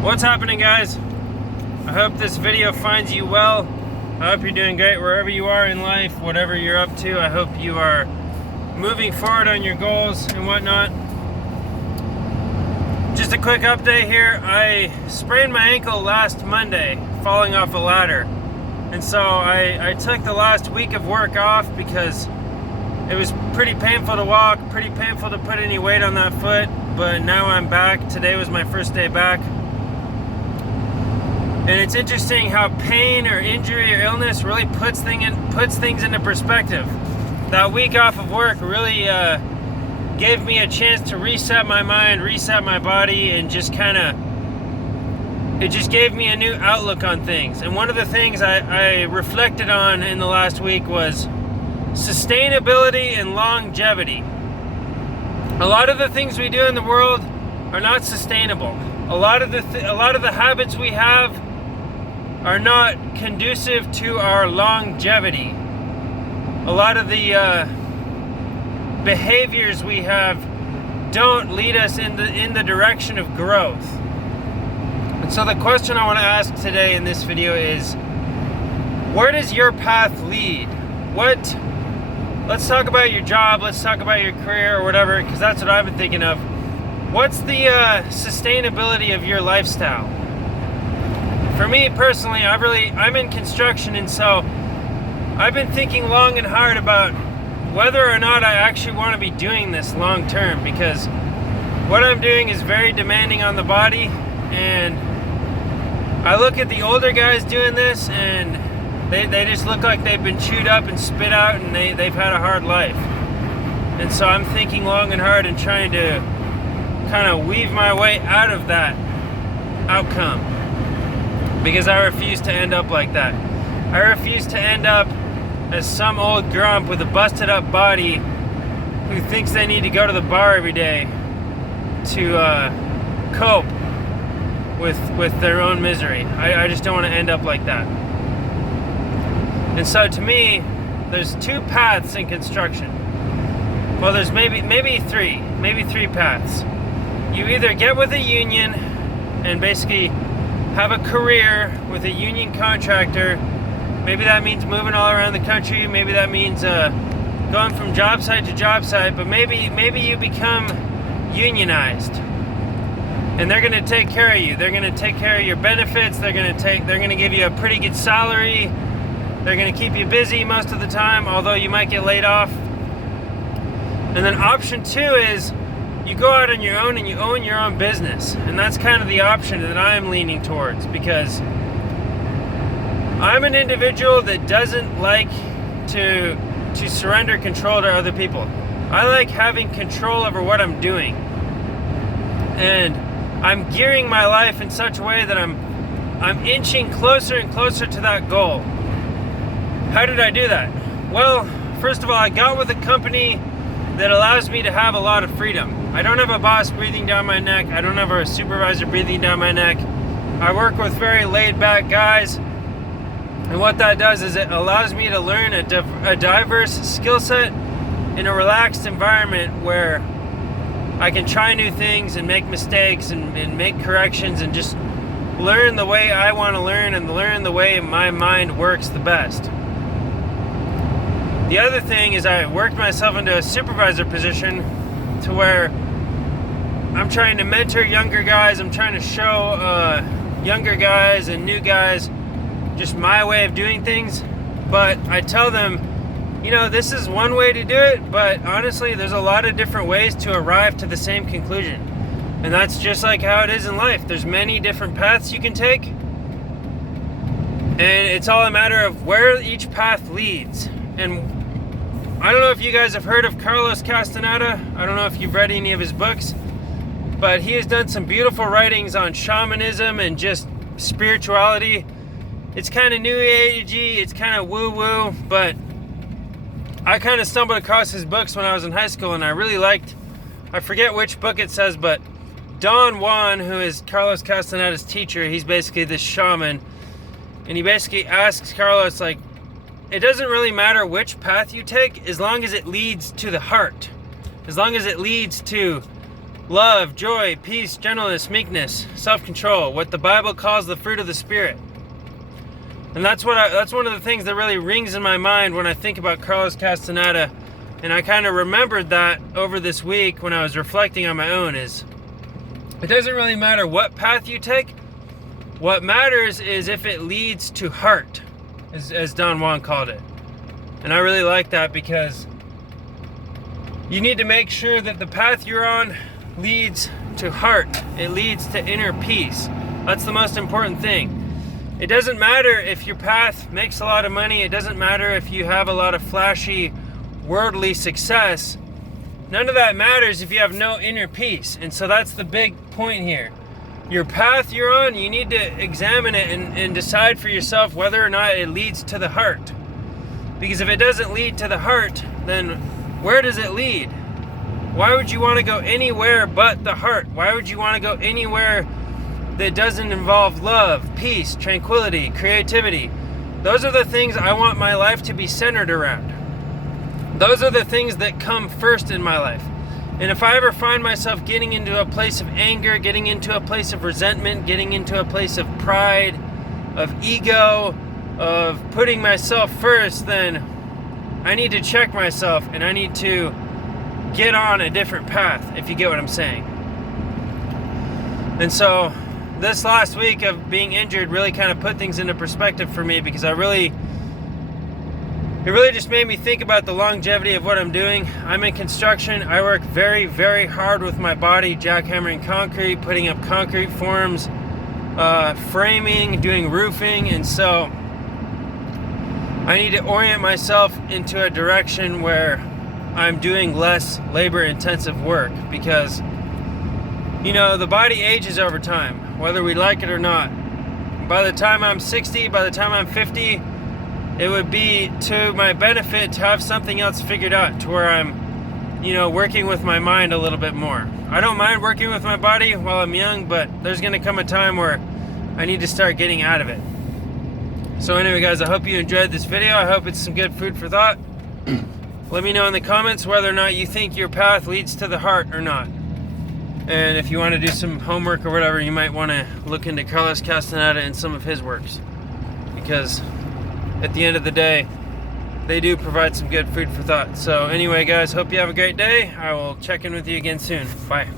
What's happening, guys? I hope this video finds you well. I hope you're doing great wherever you are in life, whatever you're up to. I hope you are moving forward on your goals and whatnot. Just a quick update here. I sprained my ankle last Monday falling off a ladder. And so I took the last week of work off because it was pretty painful to walk, pretty painful to put any weight on that foot. But now I'm back. Today was my first day back. And it's interesting how pain or injury or illness really puts things into perspective. That week off of work really gave me a chance to reset my mind, reset my body, and just it just gave me a new outlook on things. And one of the things I reflected on in the last week was sustainability and longevity. A lot of the things we do in the world are not sustainable. A lot of the habits we have are not conducive to our longevity. A lot of the behaviors we have don't lead us in the direction of growth. And so the question I want to ask today in this video is, where does your path lead? Let's talk about your job, let's talk about your career or whatever, because that's what I've been thinking of. What's the sustainability of your lifestyle? For me personally, I'm in construction, and so I've been thinking long and hard about whether or not I actually want to be doing this long term, because what I'm doing is very demanding on the body, and I look at the older guys doing this and they just look like they've been chewed up and spit out, and they've had a hard life. And so I'm thinking long and hard and trying to kind of weave my way out of that outcome, because I refuse to end up like that. I refuse to end up as some old grump with a busted up body who thinks they need to go to the bar every day to cope with their own misery. I just don't want to end up like that. And so to me, there's two paths in construction. Well, there's maybe three paths. You either get with a union and basically have a career with a union contractor. Maybe that means moving all around the country. Maybe that means going from job site to job site. But maybe you become unionized, and they're going to take care of you. They're going to take care of your benefits. They're going to give you a pretty good salary. They're going to keep you busy most of the time, although you might get laid off. And then option two is you go out on your own and you own your own business. And that's kind of the option that I'm leaning towards, because I'm an individual that doesn't like to surrender control to other people. I like having control over what I'm doing. And I'm gearing my life in such a way that I'm inching closer and closer to that goal. How did I do that? Well, first of all, I got with a company that allows me to have a lot of freedom. I don't have a boss breathing down my neck. I don't have a supervisor breathing down my neck. I work with very laid-back guys, and what that does is it allows me to learn a diverse skill set in a relaxed environment where I can try new things and make mistakes and make corrections and just learn the way I want to learn and learn the way my mind works the best. The other thing is I worked myself into a supervisor position to where I'm trying to mentor younger guys. I'm trying to show younger guys and new guys just my way of doing things. But I tell them, this is one way to do it, but honestly, there's a lot of different ways to arrive to the same conclusion. And that's just like how it is in life. There's many different paths you can take, and it's all a matter of where each path leads. And I don't know if you guys have heard of Carlos Castaneda. I don't know if you've read any of his books, but he has done some beautiful writings on shamanism and just spirituality. It's kind of new agey, it's kind of woo-woo, but I kind of stumbled across his books when I was in high school, and I really liked, I forget which book it says, but Don Juan, who is Carlos Castaneda's teacher, he's basically this shaman, and he basically asks Carlos, like, it doesn't really matter which path you take as long as it leads to the heart, as long as it leads to love, joy, peace, gentleness, meekness, self-control, what the Bible calls the fruit of the Spirit. And that's one of the things that really rings in my mind when I think about Carlos Castaneda. And I kind of remembered that over this week when I was reflecting on my own, is it doesn't really matter what path you take. What matters is if it leads to heart, as Don Juan called it. And I really like that, because you need to make sure that the path you're on leads to heart. It leads to inner peace. That's the most important thing. It doesn't matter if your path makes a lot of money. It doesn't matter if you have a lot of flashy, worldly success. None of that matters if you have no inner peace. And so that's the big point here. Your path you're on, you need to examine it and decide for yourself whether or not it leads to the heart. Because if it doesn't lead to the heart, then where does it lead? Why would you want to go anywhere but the heart? Why would you want to go anywhere that doesn't involve love, peace, tranquility, creativity? Those are the things I want my life to be centered around. Those are the things that come first in my life. And if I ever find myself getting into a place of anger, getting into a place of resentment, getting into a place of pride, of ego, of putting myself first, then I need to check myself and I need to get on a different path, if you get what I'm saying. And so this last week of being injured really kind of put things into perspective for me, because it really just made me think about the longevity of what I'm doing. I'm in construction. I work very, very hard with my body, jackhammering concrete, putting up concrete forms, framing, doing roofing. And so I need to orient myself into a direction where I'm doing less labor-intensive work, because, you know, the body ages over time, whether we like it or not. By the time I'm 60, by the time I'm 50, it would be to my benefit to have something else figured out, to where I'm, you know, working with my mind a little bit more. I don't mind working with my body while I'm young, but there's going to come a time where I need to start getting out of it. So anyway, guys, I hope you enjoyed this video. I hope it's some good food for thought. Let me know in the comments whether or not you think your path leads to the heart or not. And if you want to do some homework or whatever, you might want to look into Carlos Castaneda and some of his works, because at the end of the day, they do provide some good food for thought. So anyway, guys, hope you have a great day. I will check in with you again soon. Bye.